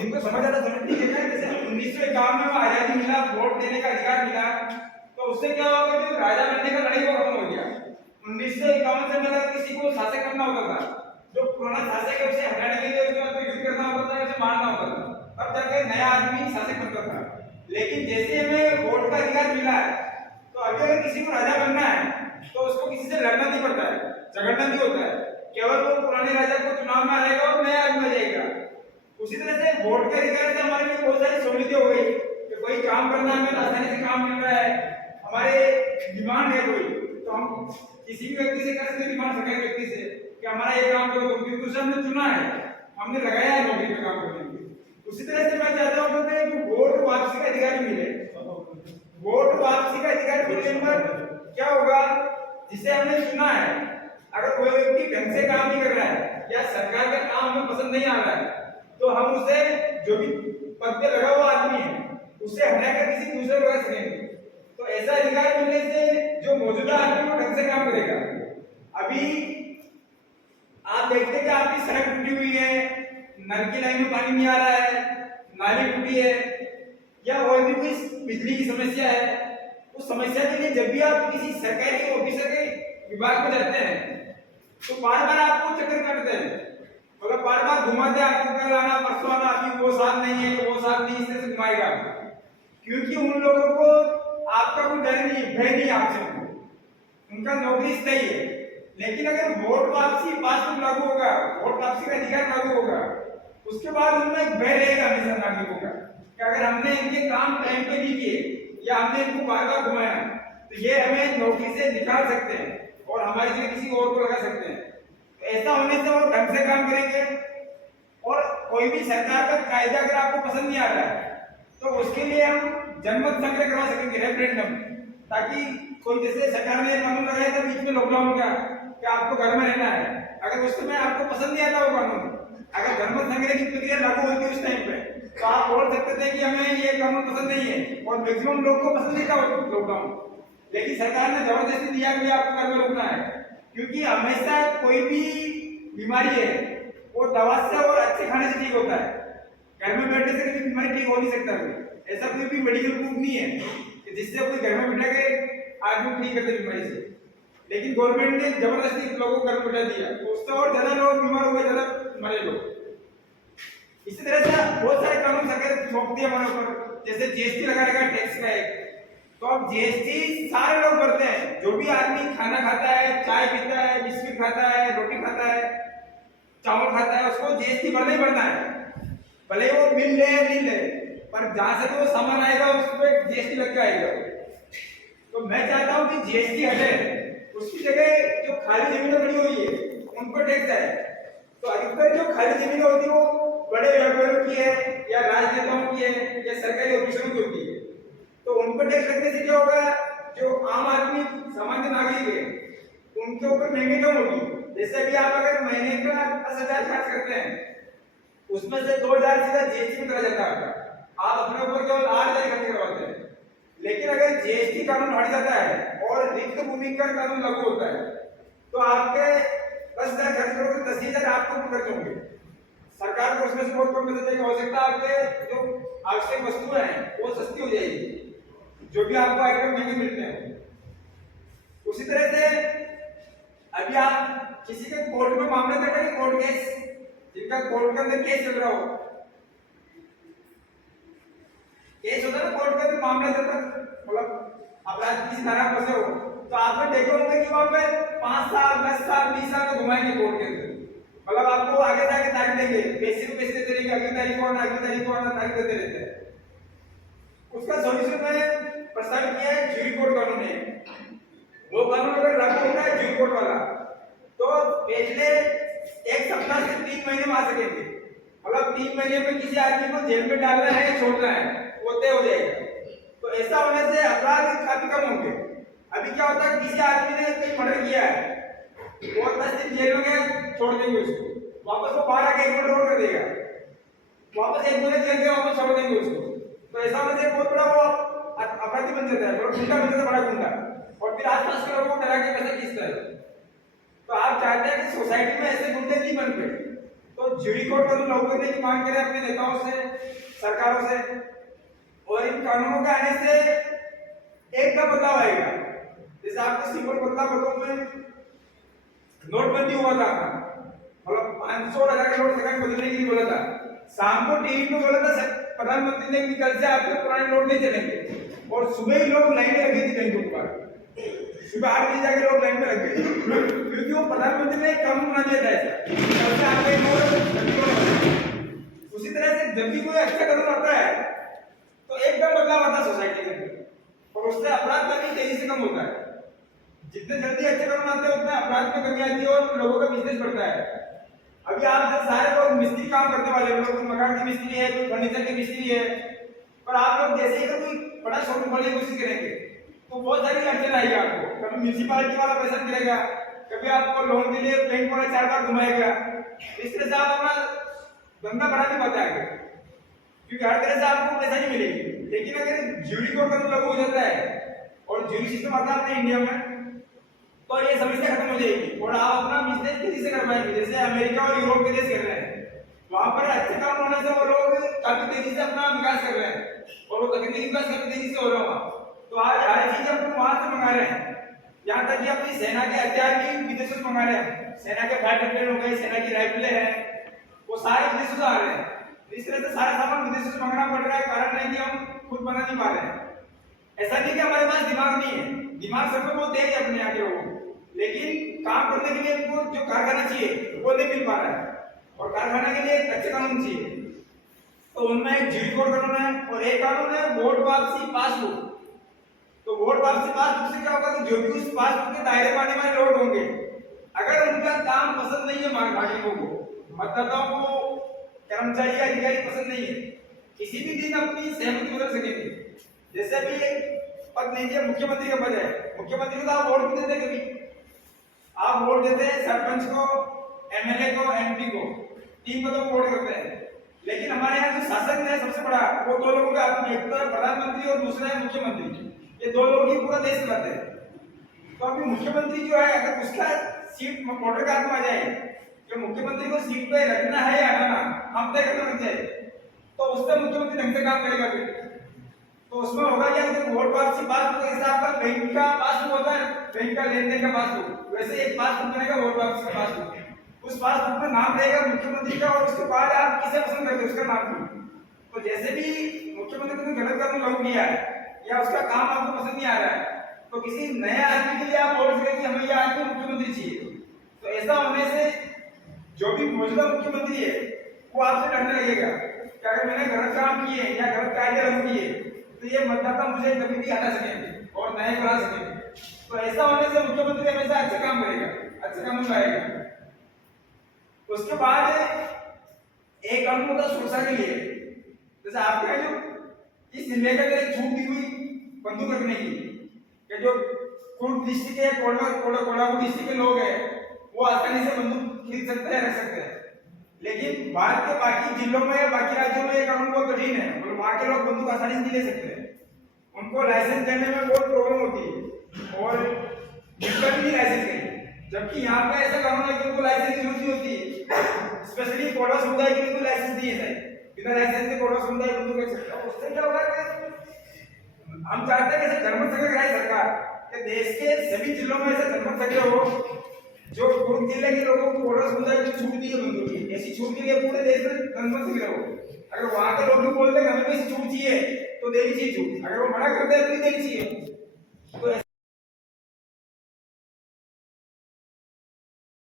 जिनको समझ आता समझ नहीं है। जैसे 1951 में आजादी मिला, वोट देने का अधिकार मिला, तो उससे क्या होगा कि राजा बनने का लड़ाई वो खत्म हो गया। 1951 से मतलब किसी को शासन करना होता था, जो पुराना शासक है उसे हटाने के लिए उसके बाद तो युद्ध करना होता था, उसे मारना होता था, तब जाके नया आदमी शासक बनता था। लेकिन जैसे हमें वोट का अधिकार मिला है, तो अभी अगर किसी को राजा बनना है तो उसको किसी से लड़ना नहीं पड़ता है, झगड़ना नहीं होता है, केवल वो पुराने राजा को चुनाव में आएगा और नया आदमी आ जाएगा। उसी तरह से वोट के अधिकार से हमारे लिए बहुत सारी सहूलियतें हो गई कि कोई काम करना हमें आसानी से काम मिल रहा है, हमारे डिमांड है कोई तो हम किसी भी व्यक्ति से कर सकते हैं, डिमांड सरकारी व्यक्ति से कि हमारा ये काम करो, क्योंकि उसे हमने चुना है, हमने लगाया है नौकरी पे काम करने के लिए। उसी तरह से मैं चाहता हूँ कि वोट वापसी का अधिकार मिले। वोट वापसी का अधिकार मिलने पर क्या होगा, जिसे हमने चुना है, अगर कोई व्यक्ति ढंग से काम नहीं कर रहा है या सरकार का काम हमें पसंद नहीं आ रहा है, तो हम उसे जो भी पद पे लगा हुआ आदमी है उसे हटाकर किसी दूसरे को लगा सकेंगे। तो ऐसा अधिकार मिलने से जो मौजूदा आदमी वो ढंग से काम करेगा। अभी आप देखते हैं कि आपकी सड़क टूटी हुई है, नल की लाइन में पानी नहीं आ रहा है, नाली टूटी है, या और भी कोई बिजली की समस्या है, उस समस्या के लिए जब भी आप किसी सरकारी ऑफिसर के विभाग में जाते हैं तो बार बार आपको चक्कर काटते हैं, मतलब बार बार घुमाते आपको, कल आना परसों आना, अभी वो साथ नहीं है, वो साथ नहीं, इससे घुमाएगा। क्योंकि उन लोगों को आपका कोई डर नहीं, भय नहीं आपसे, उनका नौकरी स्थायी है। लेकिन अगर वोट वापसी पासबुक लागू होगा, वोट वापसी का अधिकार लागू होगा, उसके बाद उनमें एक भय रहेगा हमेशा नागरिकों का कि अगर हमने इनके काम टाइम पे नहीं किए या हमने इनको बार बार घुमाया तो ये हमें नौकरी से निकाल सकते हैं और हमारी जगह किसी और को लगा सकते हैं। तो ऐसा होने से वो ढंग से काम करेंगे। और कोई भी सरकार का कायदा अगर आपको पसंद नहीं आ रहा है तो उसके लिए हम जनमत संग्रह करवा सकेंगे, रेफरेंडम, ताकि कोई जैसे सरकार ने कानून लगाया था बीच में लॉकडाउन का कि आपको घर में रहना है, अगर उस समय आपको पसंद नहीं आता वो कानून, अगर जनमत संग्रह की प्रक्रिया लागू होती उस टाइम पे, तो आप बोल सकते थे कि हमें ये कानून पसंद नहीं है, और मैक्सिमम लोग को पसंद नहीं था लॉकडाउन। लेकिन सरकार ने जबरदस्ती दिया कि आपको घर में रुकना है, क्योंकि हमेशा कोई भी बीमारी है वो दवा से और अच्छे खाने से ठीक होता है, घर में बैठने से कभी बीमारी ठीक हो नहीं सकता। ऐसा कोई भी मेडिकल प्रूफ नहीं है कि जिससे कोई घर में बैठा के आदमी ठीक करते बीमारी से। लेकिन गवर्नमेंट ने जबरदस्ती लोगों को घर में बैठा दिया, तो उससे और ज्यादा लोग बीमार हुए, ज्यादा मरे लोग। इसी तरह से बहुत सारे कानून सरकार थोप दिए हमारे ऊपर, जैसे जीएसटी लगाएगा टैक्स का एक, तो अब जीएसटी सारे लोग भरते हैं, जो भी आदमी खाना खाता है, चाय पीता है, बिस्किट खाता है, रोटी खाता है, चावल खाता है, उसको जीएसटी भरना ही भरना है, भले वो बिल ले या नहीं ले, पर जहां से वो सामान आएगा उस पर जीएसटी लग के आएगा। तो मैं चाहता हूं कि जीएसटी हटे, उसकी जगह जो खाली जमीनें पड़ी हुई है उन पर टैक्स आए। तो अधिकतर जो खाली जमीनें होती है वो बड़े व्यापारियों की है या राजनेताओं की है या सरकारी ऑफिसरों की होती है, तो उन पर टैक्स लगने से क्या होगा, जो आम आदमी सामान्य नागरिक है उनके ऊपर महंगी कम होगी। जैसे अभी आप अगर महीने का 10,000 खर्च करते हैं, उसमें से 2,000 सीधा जीएसटी में चला जाता है, आप अपने ऊपर केवल 8,000 खर्च करवाते हैं। लेकिन अगर जीएसटी कानून हट जाता है और रिक्त भूमि कर कानून लागू होता है, तो आपके 10,000 खर्च करोगे, 10,000 आपको खर्च होंगे, सरकार को उसमें से बहुत कम पैसे देने की आवश्यकता, आपके जो आवश्यक वस्तुएं हैं वो सस्ती हो जाएगी, जो भी आपको आइटम महंगे मिलते हैं। उसी तरह से अभी आप किसी के कोर्ट में मामला कर रहे हैं, कोर्ट केस, जिनका कोर्ट के अंदर केस चल रहा हो, केस होता है ना कोर्ट के अंदर मामला चलता है, मतलब अपराध किसी धारा में फंसे हो, तो आपने देखे होंगे कि वहां पे 5 साल 10 साल 20 साल तो घुमाएंगे कोर्ट के अंदर, मतलब आपको आगे जाके तारीख देंगे, पैसे को पैसे देते रहेंगे, अगली तारीख को आना, अगली तारीख को आना, तारीख देते रहते हैं। उसका सॉल्यूशन मैंने प्रस्तावित किया है ज्यूरी कोर्ट कानून है। वो कानून अगर लागू होता है ज्यूरी कोर्ट वाला, तो पिछले 1 सप्ताह से 3 महीने में आ सकेंगे, मतलब 3 महीने में किसी आदमी को जेल में डालना है या छोड़ना है वो तय हो जाएगा। तो ऐसा होने से अपराध काफी कम होंगे। अभी क्या होता है, किसी आदमी ने कोई मर्डर किया है, वो 10 दिन जेल में गया, छोड़ देंगे उसको, वापस वो बाहर आके 1 मिनट और कर देगा, वापस 1 महीने जेल के वापस छोड़ देंगे उसको। तो ऐसा होने से बहुत बड़ा वो अपराधी बन जाता है, बड़ा गुंडा बन जाता है, बड़ा गुंडा, और फिर आसपास के लोगों को डरा के पैसा खींचता है। तो आप चाहते हैं कि सोसाइटी में ऐसे गुंडे नहीं बनते, तो ज्यूरी कोड कानून लागू करने की मांग करें अपने नेताओं से, सरकारों से, और इन कानूनों के आने से एकदम बदलाव आएगा। जैसे आपको सिंपल बदलाव में नोटबंदी हुआ था, मतलब 500 और 1000 के नोट सरकार बदलने के लिए बोला था। शाम को टीवी पे बोला था प्रधानमंत्री ने कि कल से आपके पुराने नोट नहीं चलेंगे, और सुबह ही लोग लाइन में लगे थे बैंकों के पास। सुबह 8 बजे जाके लोग लाइन में लग गए, क्योंकि वो प्रधानमंत्री ने कानून बना दिया था ऐसा, कल से आपके नोट। उसी तरह से जब भी कोई अच्छा कदम आता है तो एकदम बदलाव आता है सोसाइटी के अंदर, और उससे अपराध काफी तेजी से कम होता है। जितने जल्दी अच्छे कदम आते हैं उतना अपराध में कमी आती है और लोगों का बिजनेस बढ़ता है। अभी आप जब सारे लोग मिस्त्री काम करने वाले लोग, कोई मकान के मिस्त्री है, कोई फर्नीचर के मिस्त्री है, पर आप लोग जैसे ही कोई बड़ा शोरूम खोलने की कोशिश करेंगे तो बहुत सारी अड़चन आएगी आपको। कभी म्यूनिसिपैलिटी वाला पैसा करेगा, कभी आपको लोन के लिए बैंक वाला 4 बार घुमाएगा। इस तरह से आप अपना धंधा बढ़ा नहीं पाते आगे, क्योंकि हर तरह से आपको पैसा नहीं मिलेगी। लेकिन अगर ज्यूरी कोड कानून लागू हो जाता है और ज्यूरी सिस्टम आता है अपने इंडिया में, तो ये समस्या खत्म हो जाएगी और आप अपना बिजनेस तेजी से कर पाएंगे, जैसे अमेरिका और यूरोप के देश कर रहे हैं। वहां पर अच्छे काम होने से वो लोग काफी तेजी से अपना विकास कर रहे हैं, और वो तकनीकी विकास काफी तेजी से हो रहा है। तो आज हर चीज हम वहां से मंगा रहे हैं, यहाँ तक कि अपनी सेना के हथियार भी विदेशों से मंगा रहे हैं। सेना के फाइटर प्लेन हो गए, सेना की राइफलें हैं, वो सारे विदेशों से आ रहे हैं। इस तरह से सारा सामान विदेशों से मंगाना पड़ रहा है, कारण है कि हम खुद बना नहीं पा रहे हैं। ऐसा नहीं कि हमारे पास दिमाग नहीं है, दिमाग सब में बहुत तेज है अपने यहाँ के लोगों, लेकिन काम करने के लिए उनको जो कारखाना चाहिए वो नहीं मिल पा रहा है, और कारखाना के लिए एक अच्छे कानून चाहिए। तो उनमें एक ज्यूरी कोड कानून है और एक कानून है वोट वापसी पासबुक। तो वोट वापसी पासबुक से क्या होगा कि जो भी उस पासबुक के दायरे में आने वाले लोग होंगे, अगर उनका काम पसंद नहीं है नागरिकों को, मतदाताओं को, कर्मचारी या अधिकारी पसंद नहीं है, किसी भी दिन अपनी सहमति बदल सकेंगे। जैसे भी पद लीजिए, मुख्यमंत्री का पद है, मुख्यमंत्री को आप वोट भी देते, कभी आप वोट देते हैं सरपंच को, एमएलए को, एमपी को, 3 पदों को वोट करते हैं। लेकिन हमारे यहाँ जो शासन है सबसे बड़ा, वो 2 लोगों का, एक तो प्रधानमंत्री और दूसरा है मुख्यमंत्री। ये 2 लोग ही पूरा देश चलाते हैं। तो अभी मुख्यमंत्री जो है, अगर उसका सीट वोटर कार्ड में आ जाए कि मुख्यमंत्री को सीट पे रखना है या हटाना, हम तय करना चाहिए, तो उससे मुख्यमंत्री ढंग से काम करेगा। फिर तो उसमें होगा क्या कि वोट वापसी पासबुक के हिसाब का बैंक का पासबुक होता है, बैंक का लेन देन का पासबुक, वैसे एक पासबुक बनेगा वोट वापसी का पासबुक। उस पासबुक में नाम रहेगा मुख्यमंत्री का, और उसके बाद आप किसे पसंद करते हैं उसका नाम भी। तो जैसे भी मुख्यमंत्री ने गलत कानून लागू किया है या उसका काम आपको पसंद नहीं आ रहा है, तो किसी नए आदमी के लिए आप बोल सकते हैं कि हमें यह आदमी मुख्यमंत्री चाहिए। तो ऐसा होने से जो भी मौजूदा मुख्यमंत्री है वो आपसे डरने लगेगा कि अगर मैंने गलत काम किए या गलत कायदे लागू किए तो ये मतदाता मुझे कभी भी हटा सकेंगे और नए बना सकेंगे। तो ऐसा होने से मुख्यमंत्री हमेशा अच्छे काम करेगा, अच्छे कानून लाएगा। उसके बाद एक कानून होता है सुरक्षा के लिए। जैसे आपके जो इस जिले के अंदर छूट दी हुई बंदूक रखने की, कि जो कुर्ग डिस्ट्रिक्ट के कोडागु डिस्ट्रिक्ट के लोग हैं वो आसानी से बंदूक खरीद सकते हैं, रख सकते हैं। लेकिन भारत के बाकी जिलों में या बाकी राज्यों में ये कानून बहुत कठिन है, और वहाँ के लोग बंदूक आसानी से नहीं ले सकते हैं। उनको लाइसेंस देने में बहुत प्रॉब्लम होती है और दिक्कत भी लाइसेंस की, जबकि यहाँ पे ऐसा कानून है कि उनको लाइसेंस की जरूरत नहीं होती। स्पेशली कोडा समुदाय के लिए तो लाइसेंस दिए जाए, बिना लाइसेंस के कोडा समुदाय बंदूक रख सकता है। उससे क्या होगा कि हम चाहते हैं कि जनमत संग्रह कराए सरकार कि देश के सभी जिलों में ऐसे जनमत संग्रह हो, जो कुर्ग जिले के लोगों को कोडा समुदाय को छूट दी है बंदूक की, ऐसी छूट के लिए पूरे देश में जनमत संग्रह हो। अगर वहां के लोग भी बोलते हैं हमें भी छूट चाहिए तो देनी चाहिए छूट, अगर वो मना करते हैं तो नहीं देनी चाहिए। तो